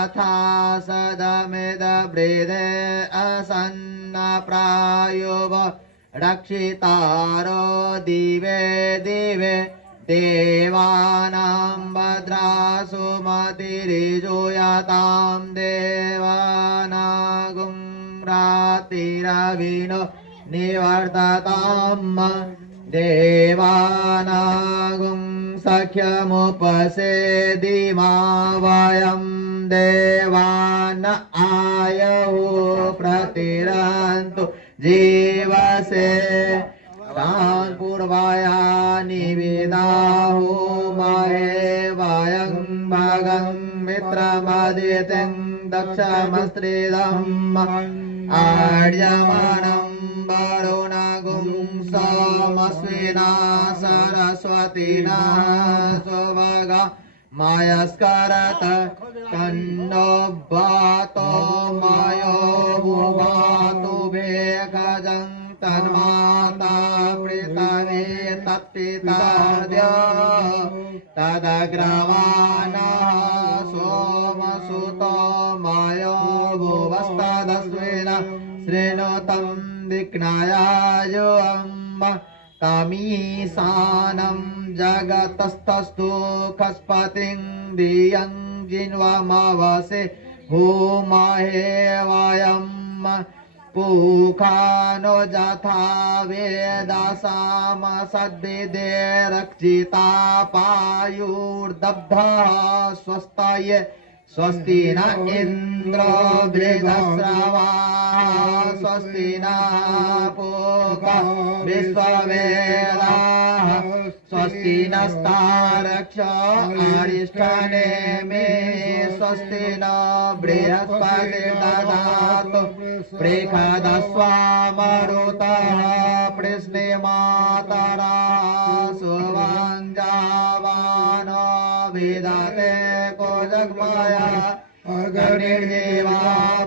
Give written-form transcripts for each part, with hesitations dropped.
यथा सदमिदवृधे असन्नप्रायुव रक्षितारो दिवे दिवे देवानां भद्रासु मतिरिजुयतां देवानागुं रातिरविनो निवर्तताम् देवानागुं सख्यमुपसेदिमा वयं देवान आयु प्रतिरन्तु जीवसे तान् पूर्वाया निवेदाहो महे वयं भगं मित्रमदितिं दक्षमस्त्रिदम् आर्यमाणं वरुणगुं समस्विना सरस्वतीना सुभगा मयस्करत तन्नो वातो मयो भुवातु भेषजं तन्माता पृथ्वी तत्पिताद्य तदग्रवाणः सोमसुतो मयो भुवस्तदस्विन श्रेणुतं विघ्नायायो अम्ब तमीशानं जगतस्तस्तु खस्पतिं धियं जिन्वमवसे भूमहे वयं पूखानो यथा वेदासाम सद्दिदे रक्षिता पायुर्दब्धः स्वस्ताय स्वस्ति न इंद्र बृहस्रवाः स्वस्ति न पूषा विश्ववेदाः स्वस्ति नस्तारक्षो अरिष्टनेमे स्वस्ति न बृहस्पतिर्दधातु बृहदस्वामरुतः प्रश्नेमातरा सुवाञ्जावानो विदते को जगमाया अग्निर्देवा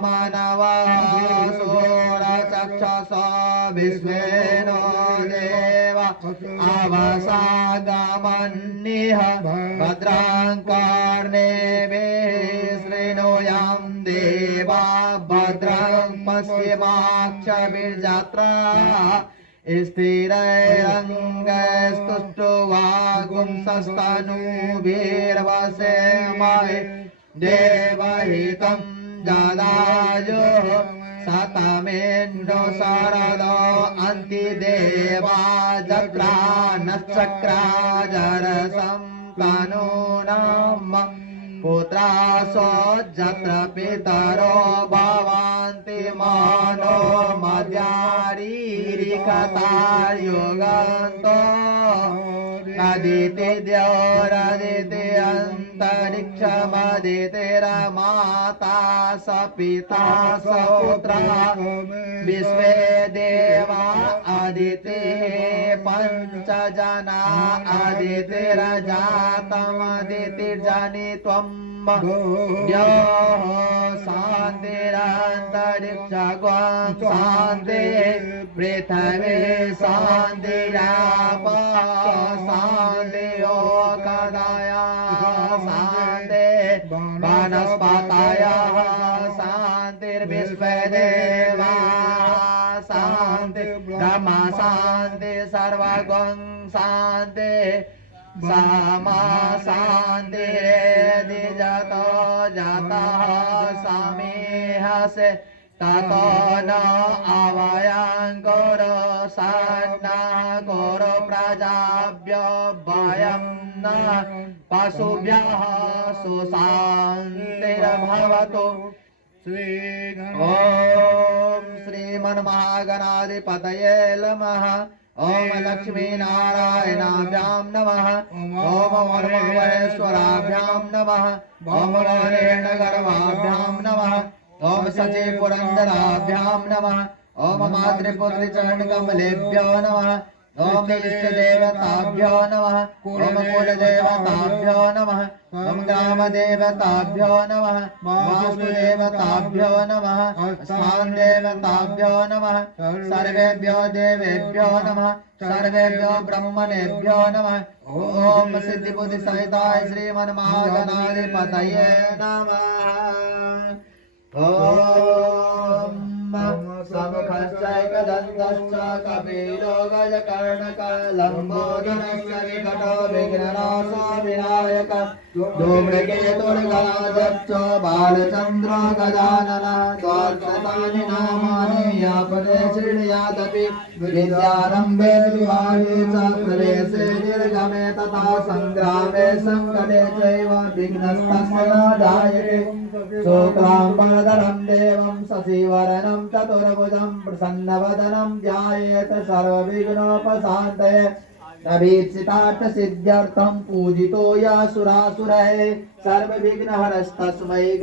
मानवः सूरचक्षुषा विश्वेनो देवा अवसागमन्निह भद्रां कर्णेभिः शृणुयां देवा भद्रं पश्येमाक्षभिर्जत्रा स्थिरैरङ्गस्तुष्टुवागुंसस्तनूभिर्वसेमहे देवहितं जदायो सतमेन्दो शरदो अन्तिदेवा जत्रा नक्षत्रा जरसं तनूनाम् पुत्रासो जत्र पितरो भवन्ति मनो मद्यारीरिकतार्युगन्तो अदिति द्यौरदिति अन्तरिक्षमदितिरमाता स पिता स पुत्रः विश्वे देवा अदितिः पञ्च जना अदितिर्जातमदितिर्जनित्वम् शान्तिरन्तरिक्षगं शान्तिः पृथिवी शान्तिराप शान्तियोगदयः शान्तिः वनस्पतयः शान्तिर्विश्वे देवाः शान्तिः ब्रह्म शान्तिः सर्वगं शान्तिः सामा शान्तिरेधि जतो जातः समीहसे ततो न अवयं कुरु सन्नः कुरु प्रजाभ्यो वयं न पशुभ्यः सुशान्तिर्भवतु ॐ श्रीमन्महागणाधिपतये नमः ओम लक्ष्मी नारायणाभ्यां नमः ओम महेश्वराभ्यां नमः ओम हिरण्यगर्भाभ्यां नमः ओम सची पुरंदराभ्यां नमः ओम मातृपुत्रिचरणकमलेभ्यो नमः ओम इष्टदेवताभ्यो नमः ओम कुलदेवताभ्यो नमः ओम ग्रामदेवताभ्यो नमः वासुदेवताभ्यो नमः स्थानदेवताभ्यो नमः सर्वेभ्यो देवेभ्यो नमः सर्वेभ्यो ब्रह्मणेभ्यो नमः ओम सिद्धिबुद्धिसहिताय श्रीमन्महागणाधिपतये नमः। ॐ समुखश्चैकदन्तश्च कपिलो गजकर्णकलम्बोदरस्य विकटो विघ्ननाशो विनायक धूम्रकेतुर्गणाध्यक्ष बालचन्द्रो गजाननः द्वादशानि नामानि यापदे श्रीयादपि विद्यारम्भे विवाहे च प्रवेशे निर्गमे तथा सङ्ग्रामे सङ्कटे चैव विघ्नस्तस्य न जायते शुक्लाम्बरधरं देवं शशिवर्णं चतुर्भुजं प्रसन्नवदनं ध्यायेत् सर्वविघ्नोपशान्तये अभीप्सितार्थसिद्ध्यर्थं पूजितो यासुरासुरैः सर्वविघ्नहरस्तस्मै